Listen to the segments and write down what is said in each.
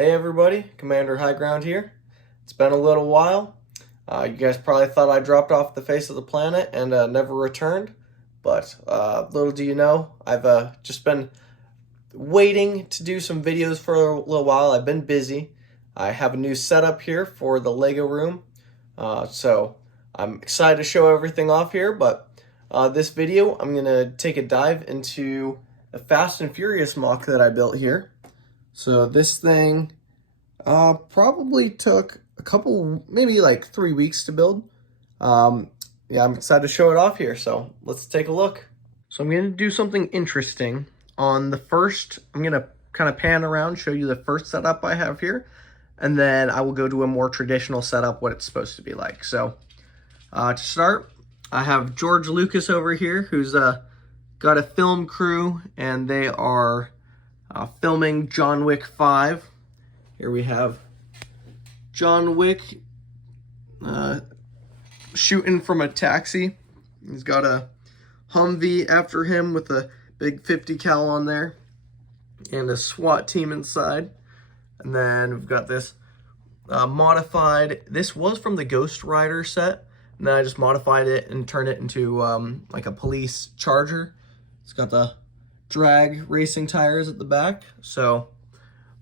Hey everybody, Commander High Ground here. It's been a little while. You guys probably thought I dropped off the face of the planet and never returned, but little do you know, I've just been waiting to do some videos for a little while. I've been busy. I have a new setup here for the Lego room, so I'm excited to show everything off here, but this video I'm going to take a dive into the Fast and Furious MOC that I built here. So this thing probably took a couple, maybe like 3 weeks to build. Yeah, I'm excited to show it off here, so let's take a look. So I'm going to do something interesting. On the first, I'm going to kind of pan around, show you the first setup I have here, and then I will go to a more traditional setup, what it's supposed to be like. So to start, I have George Lucas over here, who's got a film crew, and they are filming John Wick 5. Here we have John Wick shooting from a taxi. He's got a Humvee after him with a big 50 cal on there and a SWAT team inside. And then we've got this modified, this was from the Ghost Rider set, and then I just modified it and turned it into like a police charger. It's got the drag racing tires at the back. So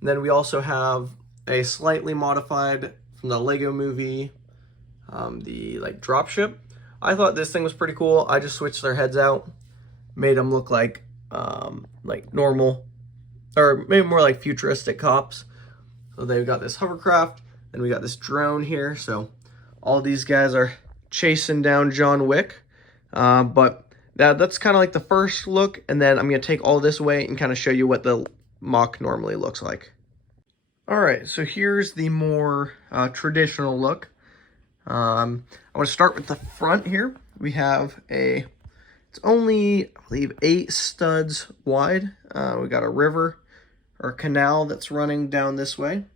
then we also have a slightly modified from the Lego movie, the like dropship. I thought this thing was pretty cool. I just switched their heads out, made them look like normal, or maybe more like futuristic cops. So they've got this hovercraft, then we got this drone here. So all these guys are chasing down John Wick, but that's kind of like the first look, and then I'm going to take all this away and kind of show you what the MOC normally looks like. Alright, so here's the more traditional look. I want to start with the front here. We have it's only, I believe, 8 studs wide. We got a river, or a canal that's running down this way.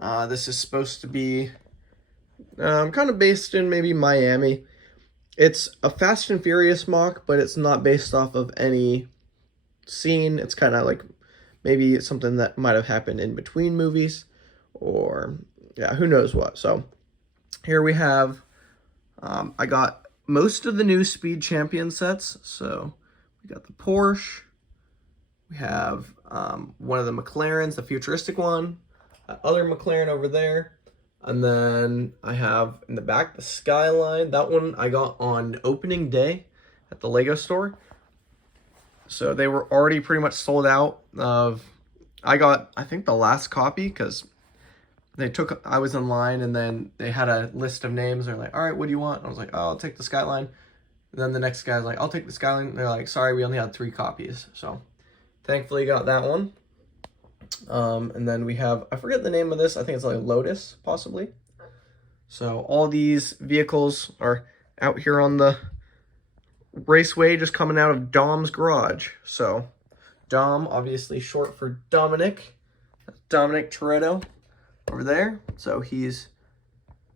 This is supposed to be kind of based in maybe Miami. It's a Fast and Furious MOC, but it's not based off of any scene. It's kind of like maybe something that might have happened in between movies, or yeah, who knows what. So here we have, I got most of the new Speed Champion sets. So we got the Porsche, we have one of the McLarens, the futuristic one, other McLaren over there. And then I have in the back the Skyline. That one I got on opening day at the Lego store. So they were already pretty much sold out of, I got, I think, the last copy, because I was in line and then they had a list of names. They're like, all right, what do you want? And I was like, oh, I'll take the Skyline. And then the next guy's like, I'll take the Skyline. They're like, sorry, we only had 3 copies. So thankfully got that one. And then we have, I forget the name of this, I think it's like Lotus, possibly. So all these vehicles are out here on the raceway, just coming out of Dom's garage. So Dom, obviously short for Dominic. Dominic Toretto over there. So he's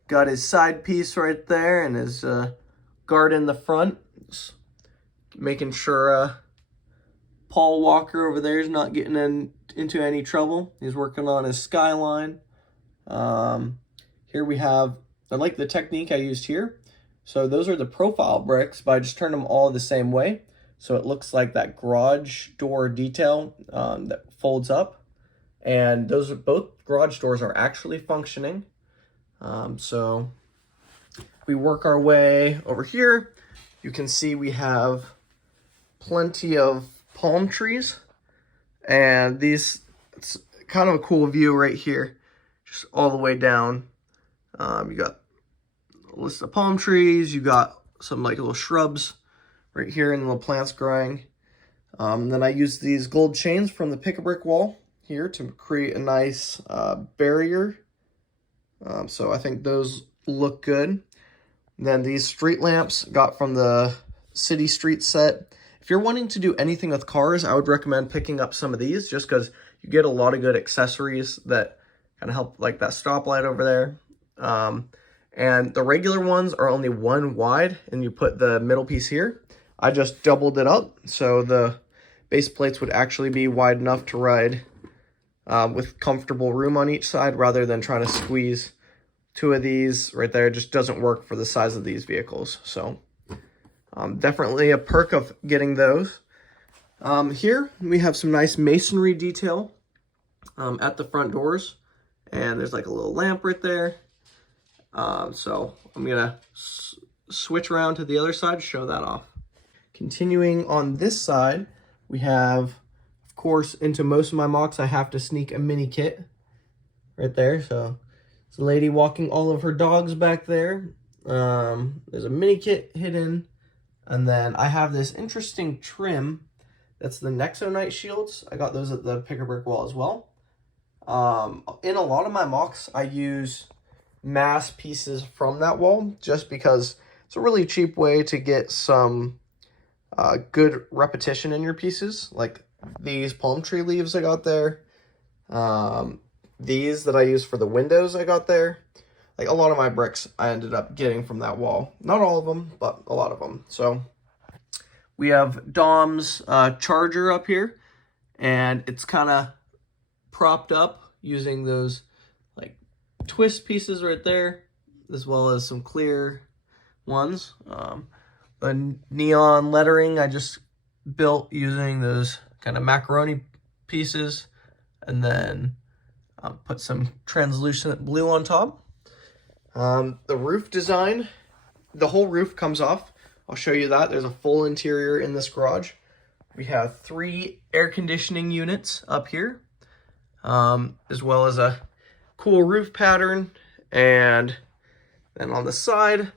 got his side piece right there and his guard in the front, just making sure Paul Walker over there is not getting into any trouble. He's working on his Skyline. Here we have, I like the technique I used here. So those are the profile bricks, but I just turned them all the same way. So it looks like that garage door detail that folds up. And those are, both garage doors are actually functioning. So we work our way over here. You can see we have plenty of palm trees. And these, it's kind of a cool view right here, just all the way down. You got a list of palm trees, you got some like little shrubs right here and little plants growing. Then I used these gold chains from the pick-a-brick wall here to create a nice barrier. So I think those look good. And then these street lamps got from the City Street set. If you're wanting to do anything with cars, I would recommend picking up some of these, just because you get a lot of good accessories that kind of help, like that stoplight over there. And the regular ones are only 1 wide, and you put the middle piece here. I just doubled it up, so the base plates would actually be wide enough to ride with comfortable room on each side rather than trying to squeeze two of these right there. It just doesn't work for the size of these vehicles. So definitely a perk of getting those. Here we have some nice masonry detail at the front doors, and there's like a little lamp right there. So I'm gonna switch around to the other side to show that off. Continuing on this side, we have, of course, into most of my MOCs, I have to sneak a mini kit right there. So it's a lady walking all of her dogs back there. There's a mini kit hidden. And then I have this interesting trim. That's the Nexonite shields. I got those at the Pick a Brick Wall as well. In a lot of my MOCs, I use mass pieces from that wall just because it's a really cheap way to get some good repetition in your pieces. Like these palm tree leaves I got there. These that I use for the windows I got there. Like a lot of my bricks I ended up getting from that wall. Not all of them, but a lot of them. So we have Dom's charger up here, and it's kind of propped up using those like twist pieces right there, as well as some clear ones. The neon lettering I just built using those kind of macaroni pieces, and then put some translucent blue on top. The roof design, the whole roof comes off. I'll show you that. There's a full interior in this garage. We have 3 air conditioning units up here, as well as a cool roof pattern. And then on the side,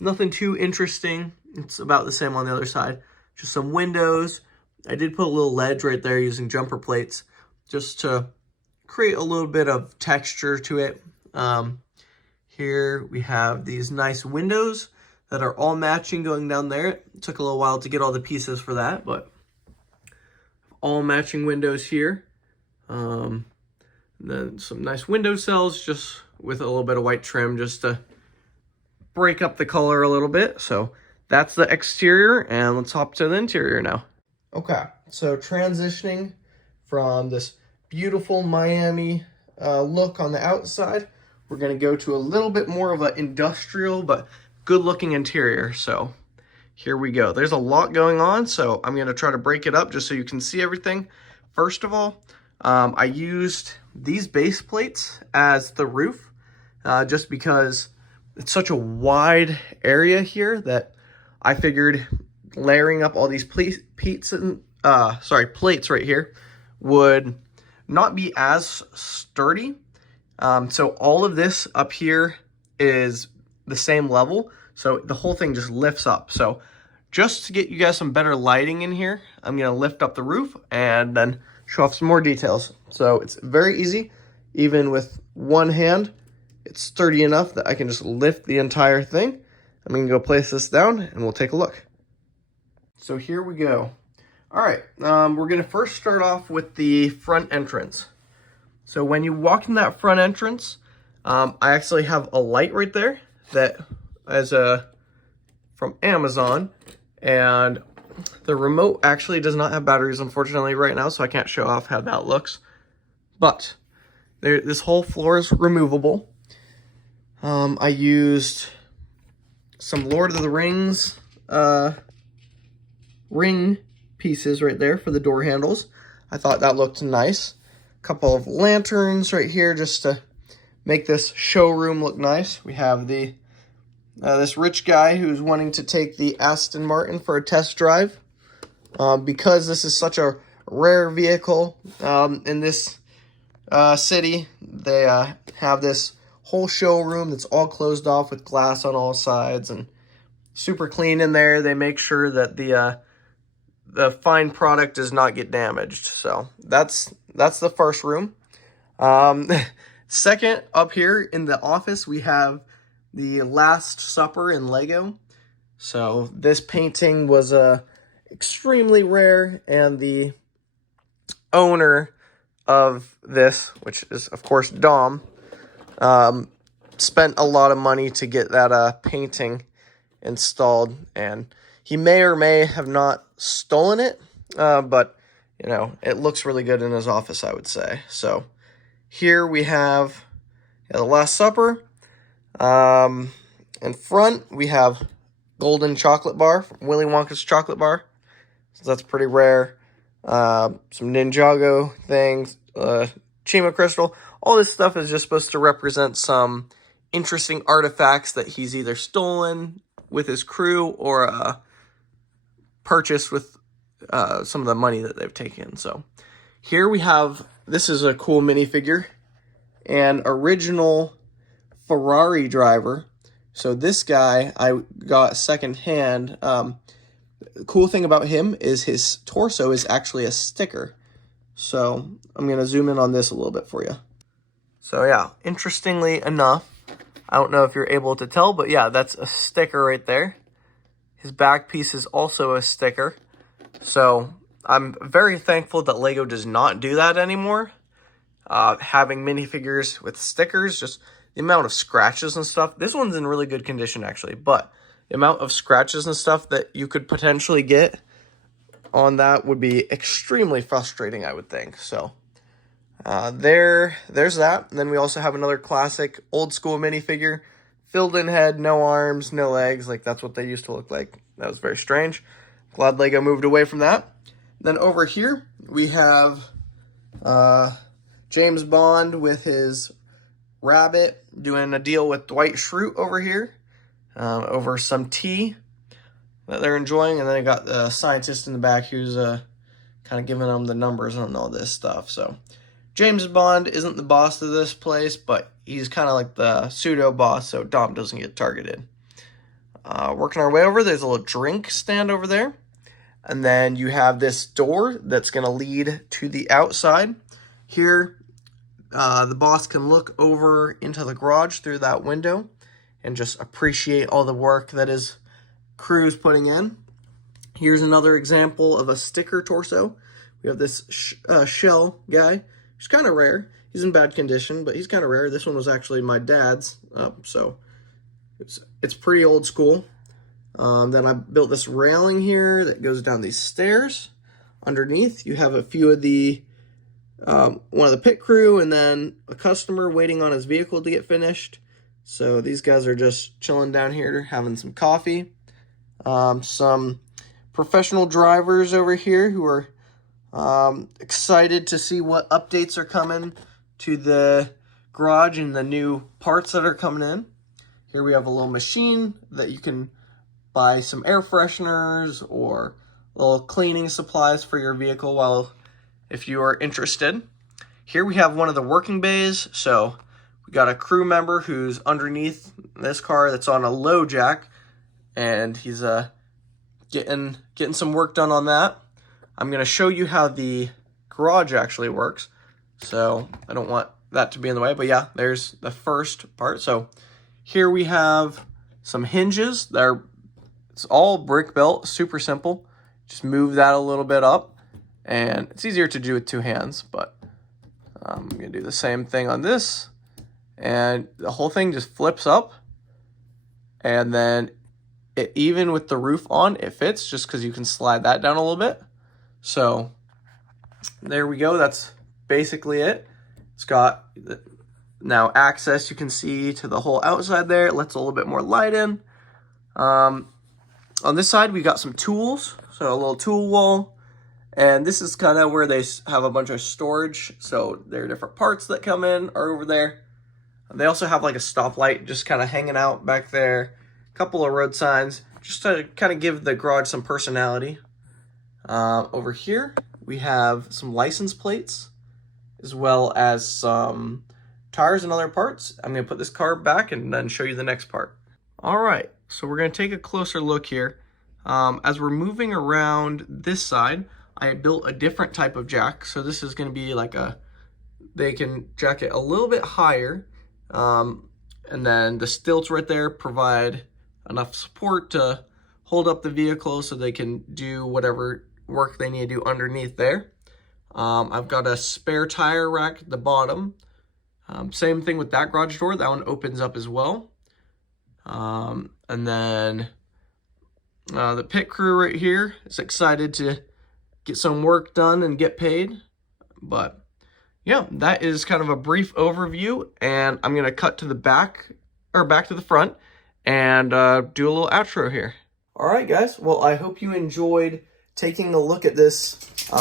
nothing too interesting. It's about the same on the other side. Just some windows. I did put a little ledge right there using jumper plates just to create a little bit of texture to it. Here we have these nice windows that are all matching going down there. It took a little while to get all the pieces for that, but all matching windows here. And then some nice window sills just with a little bit of white trim just to break up the color a little bit. So that's the exterior, and let's hop to the interior now. Okay, so transitioning from this beautiful Miami look on the outside, we're going to go to a little bit more of an industrial but good looking interior. So here we go. There's a lot going on, so I'm going to try to break it up just so you can see everything. First of all, I used these base plates as the roof just because it's such a wide area here that I figured layering up all these plates right here would not be as sturdy. So all of this up here is the same level, so the whole thing just lifts up. So just to get you guys some better lighting in here, I'm going to lift up the roof and then show off some more details. So it's very easy. Even with one hand, it's sturdy enough that I can just lift the entire thing. I'm going to go place this down and we'll take a look. So here we go. All right, we're going to first start off with the front entrance. So when you walk in that front entrance, I actually have a light right there that is from Amazon, and the remote actually does not have batteries, unfortunately, right now, so I can't show off how that looks. But this whole floor is removable. I used some Lord of the Rings ring pieces right there for the door handles. I thought that looked nice. Couple of lanterns right here just to make this showroom look nice. We have the this rich guy who's wanting to take the Aston Martin for a test drive. Because this is such a rare vehicle in this city, they have this whole showroom that's all closed off with glass on all sides and super clean in there. They make sure that the fine product does not get damaged. So that's the first room. Second, up here in the office, we have the Last Supper in Lego. So this painting was extremely rare, and the owner of this, which is of course Dom, spent a lot of money to get that painting installed, and he may or may have not stolen it, but you know, it looks really good in his office, I would say. So here we have the Last Supper. In front, we have Golden Chocolate Bar from Willy Wonka's Chocolate Bar. So that's pretty rare. Some Ninjago things, Chima Crystal. All this stuff is just supposed to represent some interesting artifacts that he's either stolen with his crew or purchased with some of the money that they've taken. So here we have, this is a cool minifigure, an original Ferrari driver. So this guy I got secondhand. The cool thing about him is his torso is actually a sticker. So I'm going to zoom in on this a little bit for you. So yeah, interestingly enough, I don't know if you're able to tell, but yeah, that's a sticker right there. His back piece is also a sticker. So I'm very thankful that LEGO does not do that anymore. Having minifigures with stickers, just the amount of scratches and stuff. This one's in really good condition, actually, but the amount of scratches and stuff that you could potentially get on that would be extremely frustrating, I would think. So there's that. And then we also have another classic old school minifigure, filled in head, no arms, no legs. Like that's what they used to look like. That was very strange. Glad LEGO moved away from that. Then over here we have James Bond with his rabbit doing a deal with Dwight Schrute over here over some tea that they're enjoying. And then I got the scientist in the back who's kind of giving them the numbers on all this stuff. So James Bond isn't the boss of this place, but he's kind of like the pseudo boss, so Dom doesn't get targeted. Working our way over, there's a little drink stand over there. And then you have this door that's going to lead to the outside. Here, the boss can look over into the garage through that window and just appreciate all the work that his crew's putting in. Here's another example of a sticker torso. We have this shell guy. He's kind of rare. He's in bad condition, but he's kind of rare. This one was actually my dad's, so it's pretty old school. Then I built this railing here that goes down these stairs. Underneath, you have a few of the one of the pit crew and then a customer waiting on his vehicle to get finished. So these guys are just chilling down here having some coffee. Some professional drivers over here who are excited to see what updates are coming to the garage and the new parts that are coming in. Here we have a little machine that you can buy some air fresheners or little cleaning supplies for your vehicle if you are interested. Here we have one of the working bays. So we got a crew member who's underneath this car that's on a low jack, and he's getting some work done on that. I'm going to show you how the garage actually works. So I don't want that to be in the way, but yeah, there's the first part. So here we have some hinges. It's all brick built, super simple. Just move that a little bit up, and it's easier to do with two hands, but I'm going to do the same thing on this, and the whole thing just flips up, and then even with the roof on, it fits just because you can slide that down a little bit. So there we go. That's basically it. It's got now access, you can see, to the whole outside there. It lets a little bit more light in. On this side, we got some tools, so a little tool wall, and this is kind of where they have a bunch of storage, so there are different parts that come in are over there. They also have like a stoplight just kind of hanging out back there, a couple of road signs, just to kind of give the garage some personality. Over here, we have some license plates, as well as some tires and other parts. I'm going to put this car back and then show you the next part. All right. So we're going to take a closer look here. As we're moving around this side, I built a different type of jack. So this is going to be like they can jack it a little bit higher. And then the stilts right there provide enough support to hold up the vehicle so they can do whatever work they need to do underneath there. I've got a spare tire rack at the bottom. Same thing with that garage door. That one opens up as well. And then the pit crew right here is excited to get some work done and get paid. But yeah, that is kind of a brief overview, and I'm gonna cut to the back, or back to the front, and do a little outro here. All right, guys. Well, I hope you enjoyed taking a look at this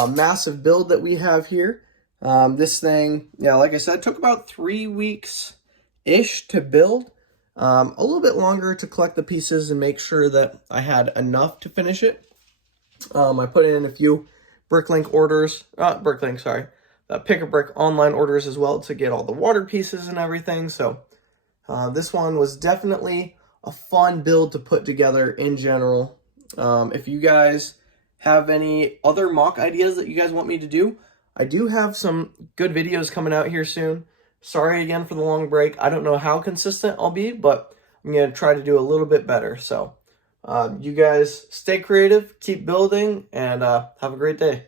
massive build that we have here. This thing, yeah, like I said, took about 3 weeks-ish to build. A little bit longer to collect the pieces and make sure that I had enough to finish it. I put in a few Bricklink orders, Pick a Brick online orders as well to get all the water pieces and everything. So this one was definitely a fun build to put together in general. If you guys have any other MOC ideas that you guys want me to do, I do have some good videos coming out here soon. Sorry again for the long break. I don't know how consistent I'll be, but I'm going to try to do a little bit better. So you guys stay creative, keep building, and have a great day.